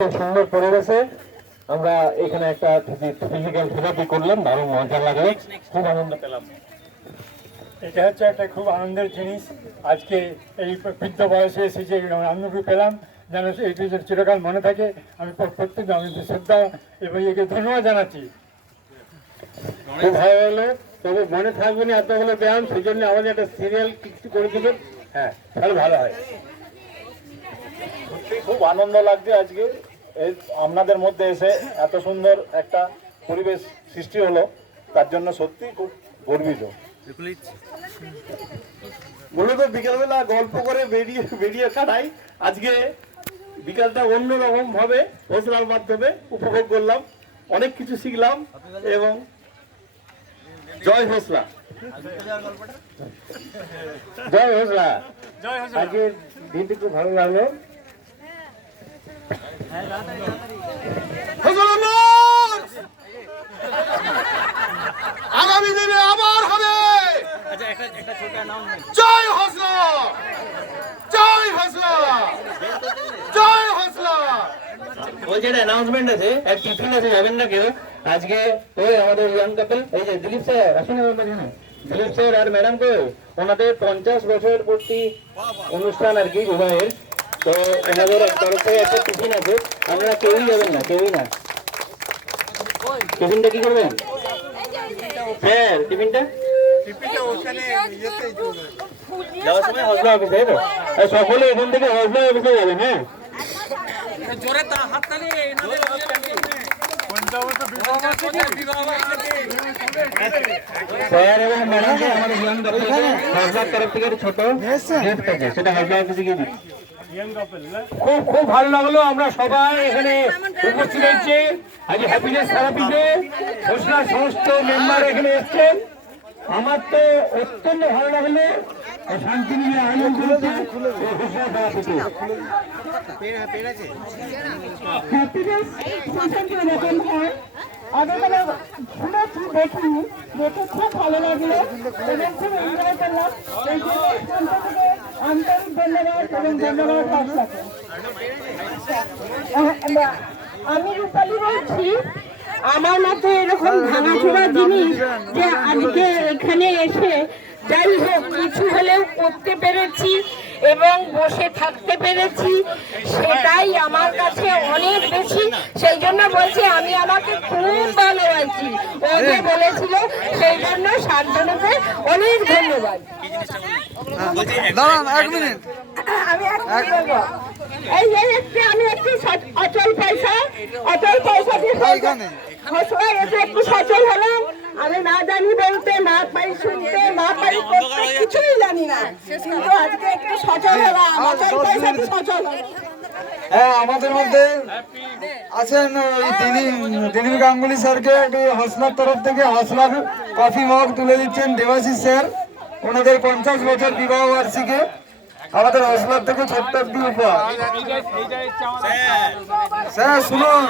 খুব সুন্দর পরিবেশে আমরা এখানে একটা ফিজিক্যাল থেরাপি করলাম দারুণ মজা লাগল। খুব আনন্দ পেলাম। এটা হচ্ছে একটা খুব আনন্দের জিনিস। আজকে এই বৃদ্ধ বয়সে এসে যে আনন্দটুকু পেলাম যেন এইটি চিরকাল মনে থাকে। আমি প্র- প্রত্যেক আমি শ্রদ্ধা এবং একে ধন্যবাদ জানাচ্ছি। খুব ভালো লাগল। তবে মনে থাকবে না এতগুলো ব্যায়াম সেই জন্য আমাদের একটা সিরিয়াল কিছু করে দিবেন। হ্যাঁ তাহলে ভালো হয়। সত্যি খুব আনন্দ লাগছে আজকে। এই আপনাদের মধ্যে এসে এত সুন্দর একটা পরিবেশ সৃষ্টি হলো তার জন্য সত্যি খুব গর্বিত। মূলত বিকালবেলা গল্প করে বেরিয়ে বেরিয়ে কাটাই। আজকে বিকালটা অন্যরকম ভাবে হোসলার মাধ্যমে উপভোগ করলাম অনেক কিছু শিখলাম এবং জয় হোসলা। জয় হোসলা। জয় আজকে দিনটি খুব ভালো লাগল। আগামী দিনে আবার হবে! জয় হসলা! জয় হসলা! জয় হসলা! বলছি একটা অ্যানাউন্সমেন্ট আছে। এক টিফিন আছে যাবেন না কেউ? আজকে ওই আমাদের ইয়াং কাপল এই যে দিলীপ স্যার আসুন আমার মাঝে দিলীপ স্যার আর ম্যাডাম কো ওনাদের পঞ্চাশ বছর পূর্তি অনুষ্ঠান আর কি বিবাহের। তো ওনাদের তরফ থেকে একটা টিফিন আছে। আপনারা কেউই যাবেন না কেউই না। টিফিনটা কি করবেন? হ্যাঁ টিফিনটা? সকলে এখান থেকে হজলা অফিসে যাবেন হ্যাঁ? স্যার এবং ম্যাডামকে আমাদের ইয়াং ছোট গিফট আছে সেটা হাজলা অফিসে গিয়ে খুব খুব ভালো লাগল। আমরা সবাই এখানে উপস্থিত হয়েছি। আজ হ্যাপিনেস থেরাপিতে ঘোষণার সমস্ত মেম্বার এখানে এসছেন। আমার তো অত্যন্ত ভালো লাগল। শান্তি নিয়ে আয়োজন করেছে খুব ভালো লাগল। এবং খুব এনজয় করলাম। আন্তরিক ধন্যবাদ এবং ধন্যবাদ বাচ্চাকে আমি রূপালি বলছি, আমার মতো এরকম ভাঙাচোরা জিনিস যে আজকে এখানে এসে যাই হোক, কিছু হলেও করতে পেরেছি এবং বসে থাকতে পেরেছি, সেটাই আমার কাছে অনেক বেশি। সেই জন্য বলছি, আমি আমাকে খুব যে বলেছিল সেই জন্য শান্তনুকে অনেক ধন্যবাদ। আমি। এই যে একটু আমি একটু অচল পয়সা অচল পয়সা দিয়ে একটু সচল হলাম। আমি না জানি বলতে না পারি শুনতে না পারি করতে কিছুই জানি না। কিন্তু আজকে একটু সচল হলাম অচল পয়সাতে সচল হলাম। হ্যাঁ আমাদের মধ্যে আছেন দিলীপ গাঙ্গুলি স্যারকে একটু হাসনার তরফ থেকে হাসনার কফি মগ তুলে দিচ্ছেন দেবাশিস স্যার। ওনাদের পঞ্চাশ বছর বিবাহ বার্ষিকে। আমাদের হসলার থেকে ছোট্ট একটি উপহার। স্যার, শুনুন।